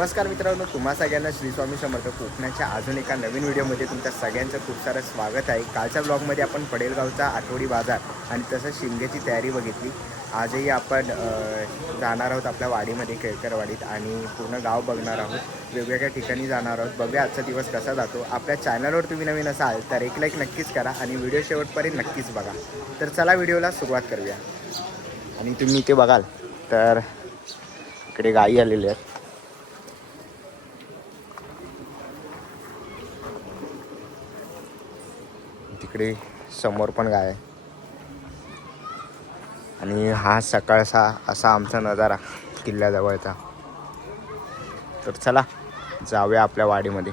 नमस्कार मित्रांनो तुम्हा सगळ्यांना श्री स्वामी समर्थ कोकणाच्या अजून एका नवीन व्हिडिओमध्ये तुमच्या सगळ्यांचं खूप सारं स्वागत आहे. कालच्या ब्लॉगमध्ये आपण पडेलगावचा आठवडी बाजार आणि तसंच शिमग्याची तयारी बघितली. आजही आपण जाणार आहोत आपल्या वाडीमध्ये केळकरवाडीत आणि पूर्ण गाव बघणार आहोत. वेगवेगळ्या ठिकाणी जाणार आहोत. बघूया आजचा दिवस कसा जातो. आपल्या चॅनलवर तुम्ही नवीन असाल तर एक लाईक नक्कीच करा आणि व्हिडिओ शेवटपर्यंत नक्कीच बघा. तर चला व्हिडिओला सुरुवात करूया. आणि तुम्ही इथे बघाल तर इकडे गायी आलेली आहेत. इकडे समोर पण गाय. आहे आणि हा सकाळचा असा आमचा नजारा किल्ल्याजवळचा. तर चला जाऊया आपल्या वाडीमध्ये.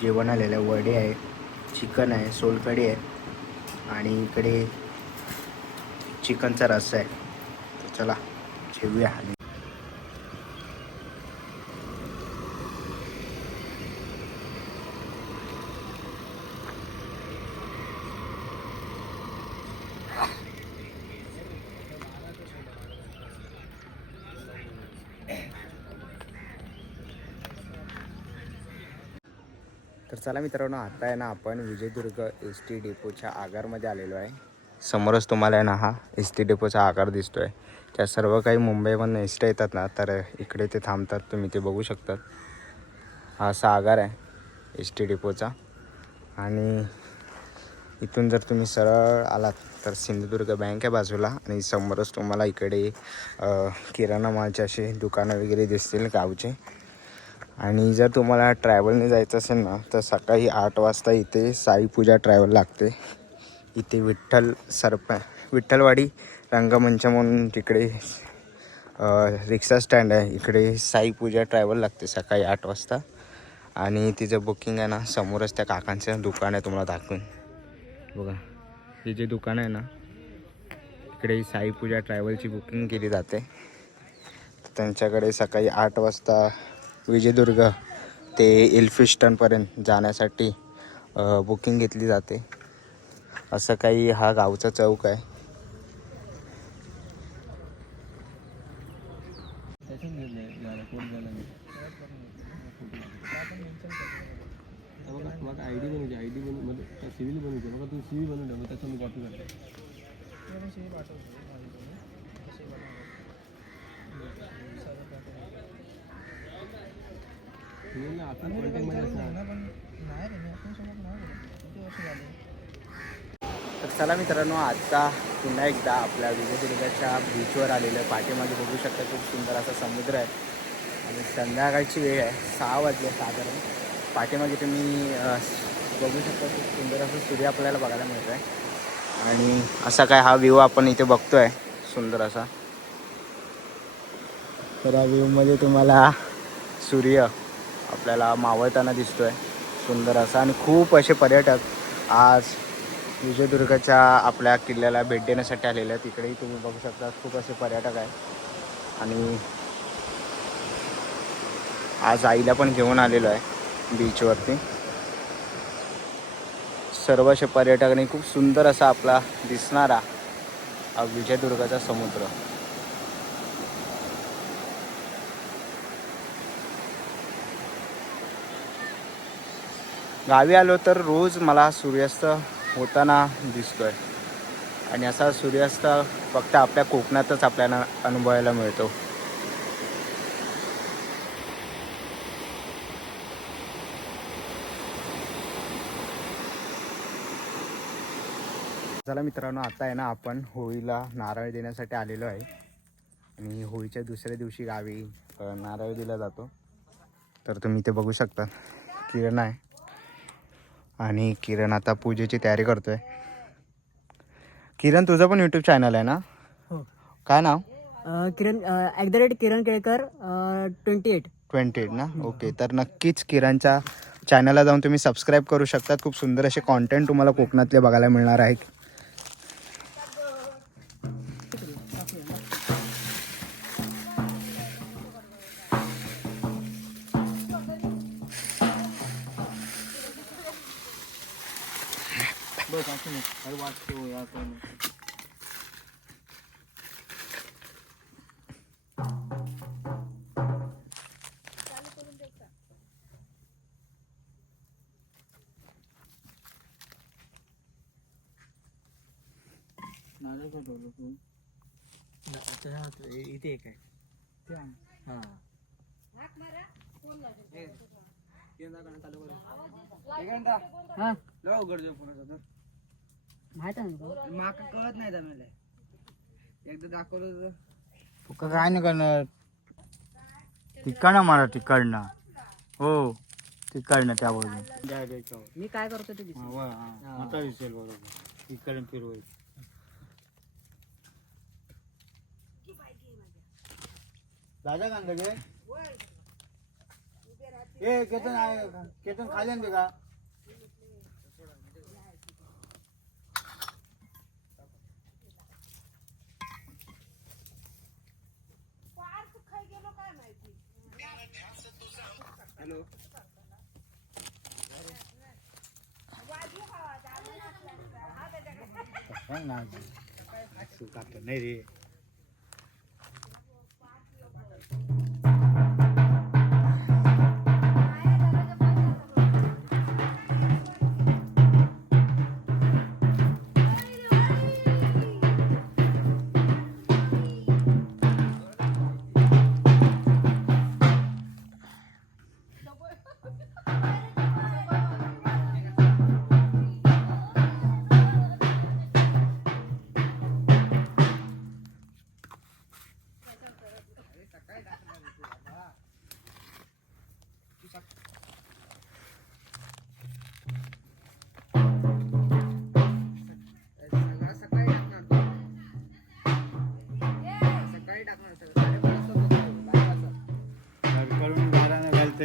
जेवण आलेलं आहे वडे आहे चिकन आहे सोलकढी आहे आणि इकडे चिकनचा रस्सा आहे. तर चला जेवूया. आणि तर चला मित्रांनो आता आहे ना आपण विजयदुर्ग एस टी डेपोच्या आगारमध्ये आलेलो आहे. समोरच तुम्हाला आहे ना हा एस टी डेपोचा आगार दिसतो आहे त्या सर्व काही मुंबईमधून एस टी येतात ना तर इकडे ते थांबतात तुम्ही ते बघू शकतात. हा असा आगार आहे एस टी डेपोचा. आणि इथून जर तुम्ही सरळ आलात तर सिंधुदुर्ग बँक आहे बाजूला. आणि समोरच तुम्हाला इकडे किराणा मालचे असे दुकानं वगैरे दिसतील गावचे. आणि जर तुम्हाला ट्रॅव्हलने जायचं असेल ना तर सकाळी आठ वाजता इथे साईपूजा ट्रॅव्हल लागते. इथे विठ्ठल सरप विठ्ठलवाडी रंगमंच म्हणून तिकडे रिक्षा स्टँड आहे. इकडे साईपूजा ट्रॅव्हल लागते सकाळी आठ वाजता. आणि तिचं बुकिंग आहे ना समोरच त्या काकांचं दुकान आहे तुम्हाला दाखवून. बघा हे जे दुकान आहे ना इकडे साईपूजा ट्रॅव्हलची बुकिंग केली जाते. त्यांच्याकडे सकाळी आठ वाजता विजयदुर्ग ते एल्फिस्टनपर्यंत जाण्यासाठी बुकिंग घेतली जाते. असं काही हा गावचा चौक आहे. आय डी आय डी बनवू म्हणजे सिव्हिल बनवू सिव्हिल बनवून मग त्याचं मी कॉपी करतो तुम्ही ना आता कॉन्टॅक्टमध्ये असणार तर चला मित्रांनो आता पुन्हा एकदा आपल्या विजयदुर्गाच्या बीचवर आलेलं आहे पाठीमागे बघू शकता खूप सुंदर असा समुद्र आहे. आणि संध्याकाळची वेळ आहे सहा वाजले साधारण. पाठीमागे तुम्ही बघू शकता खूप सुंदर असं सूर्य आपल्याला बघायला मिळत आहे आणि असा काय हा व्ह्यू आपण इथे बघतोय सुंदर असा. तर या व्ह्यूमध्ये तुम्हाला सूर्य आपल्याला मावळताना दिसतोय. सुंदर असा आणि खूप असे पर्यटक आज विजयदुर्गच्या आपल्या किल्ल्याला भेट देण्यासाठी आलेले आहेत. तिकडेही तुम्ही बघू शकता खूप असे पर्यटक आहेत. आणि आज आईला पण घेऊन आलेलो आहे बीचवरती सर्व असे पर्यटकांनी खूप सुंदर असा आपला दिसणारा हा विजयदुर्गाचा समुद्र. गावी आलो तर रोज मला सूर्यास्त होताना दिसतो आहे आणि असा सूर्यास्त फक्त आपल्या कोकणातच आपल्याला अनुभवायला मिळतो. चला मित्रांनो आता आहे ना आपण होळीला नारळ देण्यासाठी आलेलो आहे. आणि होळीच्या दुसऱ्या दिवशी गावी नारळ दिला जातो. तर तुम्ही ते बघू शकता. किरण आहे. आणि किरण आता पूजेची तयारी करतोय. किरण तुझं पण यूट्यूब चॅनल आहे ना? हो. काय नाव? Kiran at the rate Kiran Kelkar twenty eight twenty eight ना? ओके तर नक्कीच किरणच्या चॅनलला जाऊन तुम्ही सबस्क्राईब करू शकतात. खूप सुंदर असे कॉन्टेंट तुम्हाला कोकणातले बघायला मिळणार आहेत बस असं नाही अरे वाचतो या कोण इथे एक आहे हां. हां. माहीत आहे ना माका कळत नाही जमेल. एकदा दाखवलं तुका काय नाही करणार. तिकडनं मारा तिकडनं. हो तिकडनं त्या बाजून मी काय करतो ते दिसेल. आता दिसेल बरोबर. तिकडनं फिरवाय दादा कांदा घे ए केतन आहे? केतन खाली आणते का? सांग ना सुकात नाही रे सगळं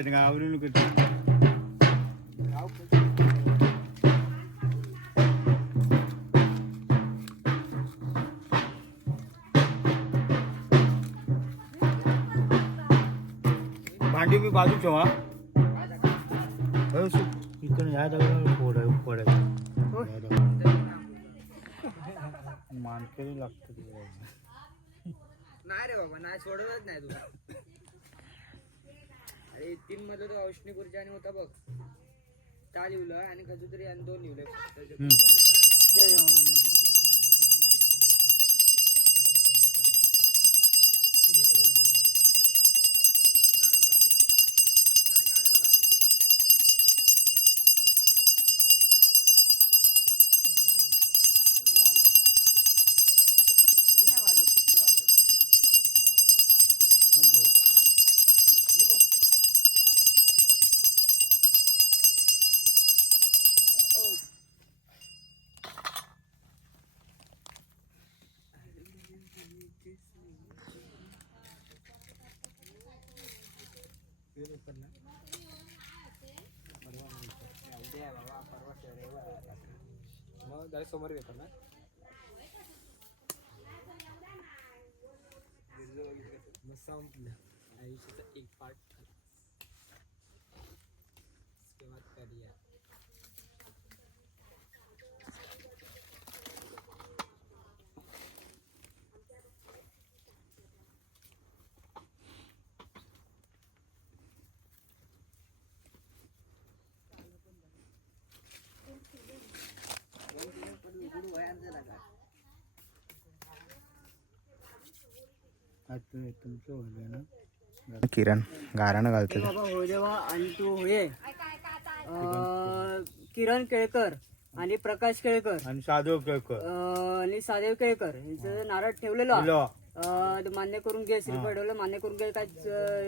का आवरून करते भांडी बी बाजू ठेवा. इकडे ह्या दगडाला फोड आहे फोड. मानकरी लागतं. नाही रे बाबा नाही सोडवत नाही तुला. अरे तीन मध्ये तो औष्णीपूरच्या आणि होता बघ. त्या लिहिलं आणि कसं तरी आणि दोन लिहिले. मग जरा समोर येतात ना मग सांगितलं आयुष्याचा एक पार्ट करूया आता तुमचं होईल ना किरण गारानं घालते बाबा हो आणि तू होये किरण केळकर आणि प्रकाश केळकर. आणि साधव केळकर. आणि सादेव केळकर. यांचं नारळ ठेवलेलो. अं, मान्य करून घे श्रीफळ ठेवलं मान्य करून घे. काय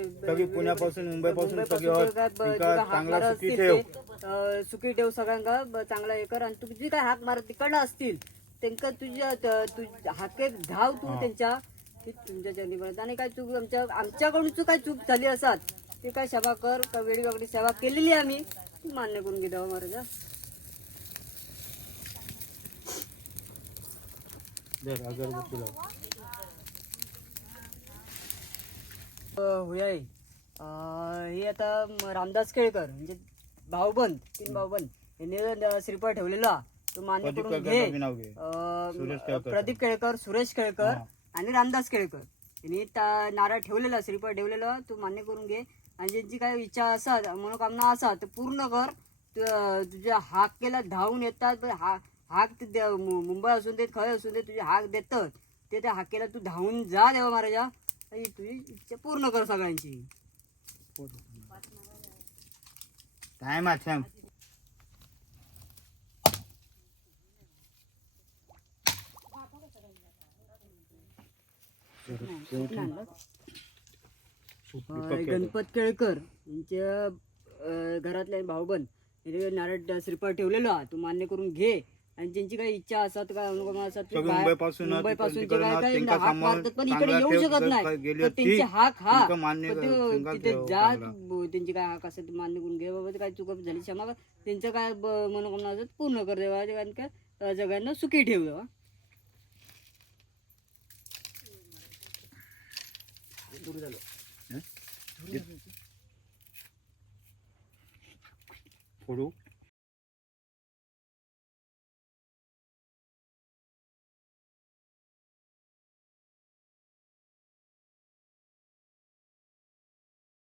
सगळी पुण्यापासून मुंबईपासून मुंबईपासून सगळी जे काय ब- तिका जे काय हाक चांगला मारत सुखी असतील ठेव. ते, अं, सुखी ठेव सगळ्यांका ब- चांगला हे कर. आणि तू जी काय हाक मारत तिकडनं असतील त्यांका तुझ्या त- तु- हाके धाव तू त्यांच्या ती तुमच्या चरणीपर्यंत आणि काय चूक आमच्या आमच्याकडून चूक काय चूक झाली असतात ते काय सेवा कर का वेळी वेगळी सेवा केलेली आहे आम्ही? मान्य करून घे देवा महाराजा. होय हे आता रामदास केळकर म्हणजे भाऊबंद तीन भाऊबंद यांनी श्रीफळ ठेवलेला तो मान्य करून घे. प्रदीप केळकर सुरेश केळकर. आणि रामदास केळकर यांनी ता- नारळ ठेवलेला श्रीफळ ठेवलेलं तू मान्य करून घे. आणि ज्यांची काय इच्छा असत मनोकामना असत तर पूर्ण कर. तु- तुझ्या हाकेला धावून येतात हा- हाक ते दे- मु- मुंबई असून दे खय असून दे तुझे हाक देतात. ते त्या हाकेला तू धावून जा देवा महाराजा. तुझी इच्छा पूर्ण कर सगळ्यांची. काय आहे गणपत केळकर यांच्या घरातले भाऊबंद नारळ श्रीफळ ठेवलेलो हा तू मान्य करून घे. आणि ज्यांची काही इच्छा असतात काय अनुकंपा असतात ते सगळं बाहेर- मुंबईपासून ना मुंबईपासून तिकडं- ते काय तिकडं काय ना त्यांका हाक सामान मारतात पण इकडे येऊ शकत नाही. त्यांची हाक हा. तिथे जा त्यांची काय हाक असेल मान्य करून घे. बाबा ते काय चुक झाली क्षमा. त्यांचं काय मनोकामना असतात पूर्ण कर देवा. कारण अं, सगळ्यांना सुखी ठेव देवा फोडू